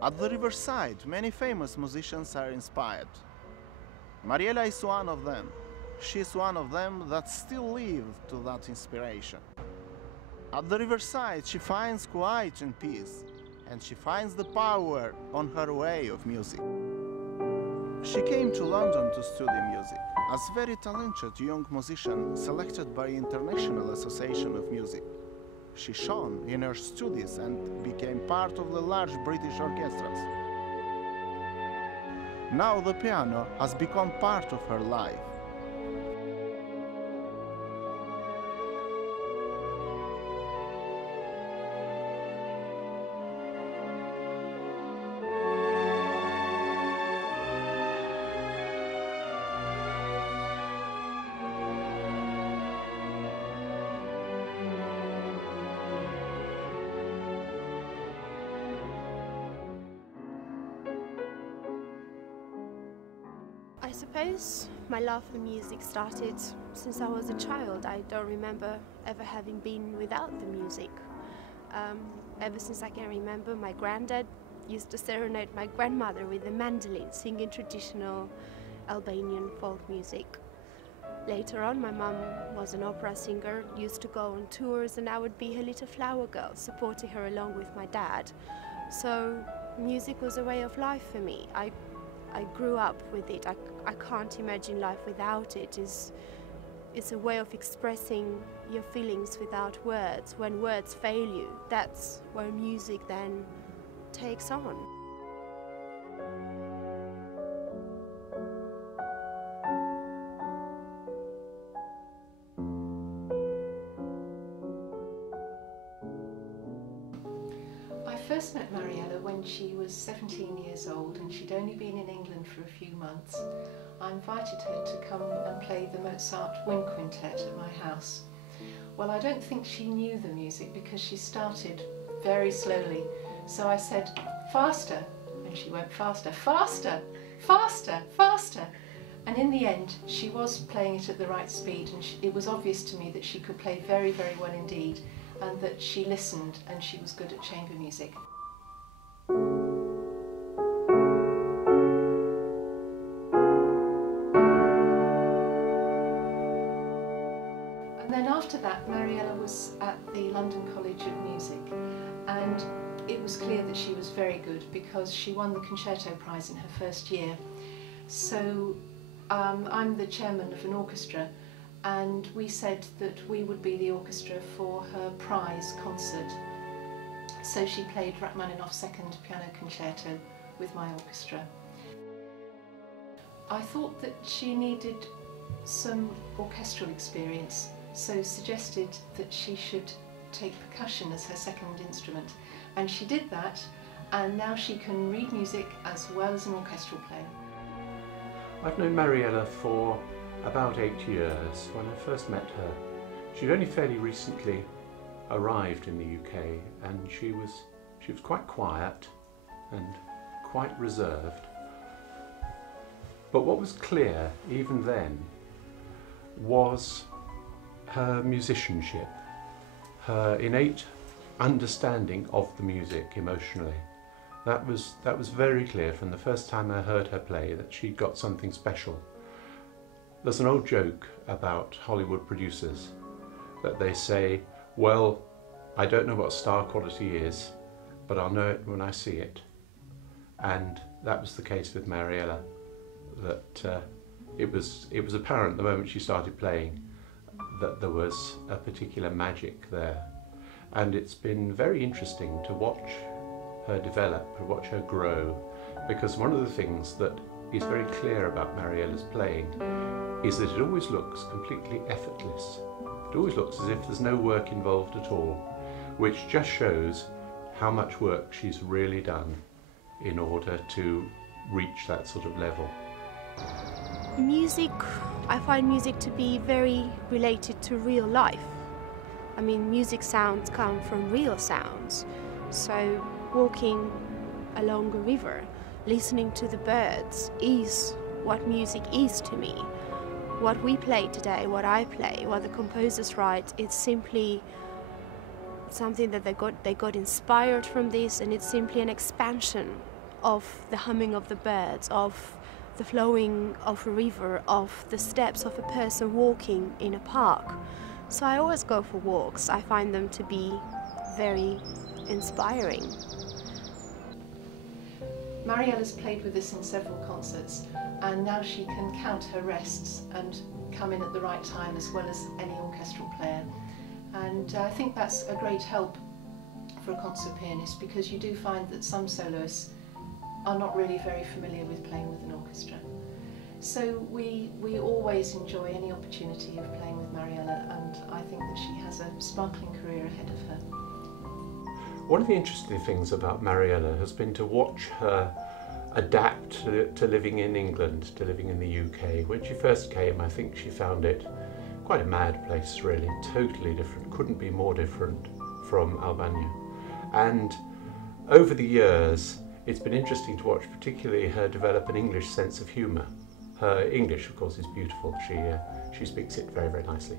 At the riverside, many famous musicians are inspired. Mariela is one of them. She is one of them that still live to that inspiration. At the riverside, she finds quiet and peace, and she finds the power on her way of music. She came to London to study music as a very talented young musician selected by International Association of Music. She shone in her studies and became part of the large British orchestras. Now the piano has become part of her life. I suppose my love for music started since I was a child. I don't remember ever having been without the music. Ever since I can remember, my granddad used to serenade my grandmother with the mandolin, singing traditional Albanian folk music. Later on, my mum was an opera singer, used to go on tours, and I would be her little flower girl, supporting her along with my dad. So music was a way of life for me. I grew up with it. I can't imagine life without it. It's a way of expressing your feelings without words. When words fail you, that's where music then takes on. I first met Mariela when she was 17 years old and she'd only been in England for a few months. I invited her to come and play the Mozart Wind Quintet at my house. Well, I don't think she knew the music because she started very slowly. So I said, faster, and she went faster, faster, faster, faster. And in the end, she was playing it at the right speed, and it was obvious to me that she could play very, very well indeed, and that she listened and she was good at chamber music. And then after that, Mariela was at the London College of Music, and it was clear that she was very good because she won the Concerto Prize in her first year. So I'm the chairman of an orchestra, and we said that we would be the orchestra for her prize concert. So she played Rachmaninoff's Second Piano Concerto with my orchestra. I thought that she needed some orchestral experience, so suggested that she should take percussion as her second instrument. And she did that, and now she can read music as well as an orchestral player. I've known Mariela for about 8 years. When I first met her, she'd only fairly recently arrived in the UK, and she was quite quiet and quite reserved. But what was clear even then was her musicianship, her innate understanding of the music emotionally. That was very clear from the first time I heard her play, that she'd got something special. There's an old joke about Hollywood producers that they say, well, I don't know what star quality is, but I'll know it when I see it. And that was the case with Mariela, that it was apparent the moment she started playing that there was a particular magic there. And it's been very interesting to watch her develop, to watch her grow, because one of the things that is very clear about Mariela's playing is that it always looks completely effortless. It always looks as if there's no work involved at all, which just shows how much work she's really done in order to reach that sort of level. Music, I find music to be very related to real life. I mean, music sounds come from real sounds. So walking along a river, listening to the birds is what music is to me. What we play today, what I play, what the composers write, it's simply something that they got inspired from this, and it's simply an expansion of the humming of the birds, of the flowing of a river, of the steps of a person walking in a park. So I always go for walks. I find them to be very inspiring. Mariella's played with us in several concerts, and now she can count her rests and come in at the right time as well as any orchestral player. And I think that's a great help for a concert pianist, because you do find that some soloists are not really very familiar with playing with an orchestra. So we always enjoy any opportunity of playing with Mariella, and I think that she has a sparkling career ahead of her. One of the interesting things about Mariella has been to watch her adapt to living in England, to living in the UK. When she first came, I think she found it quite a mad place, really, totally different, couldn't be more different from Albania. And over the years, it's been interesting to watch, particularly her develop an English sense of humour. Her English, of course, is beautiful. She speaks it very, very nicely.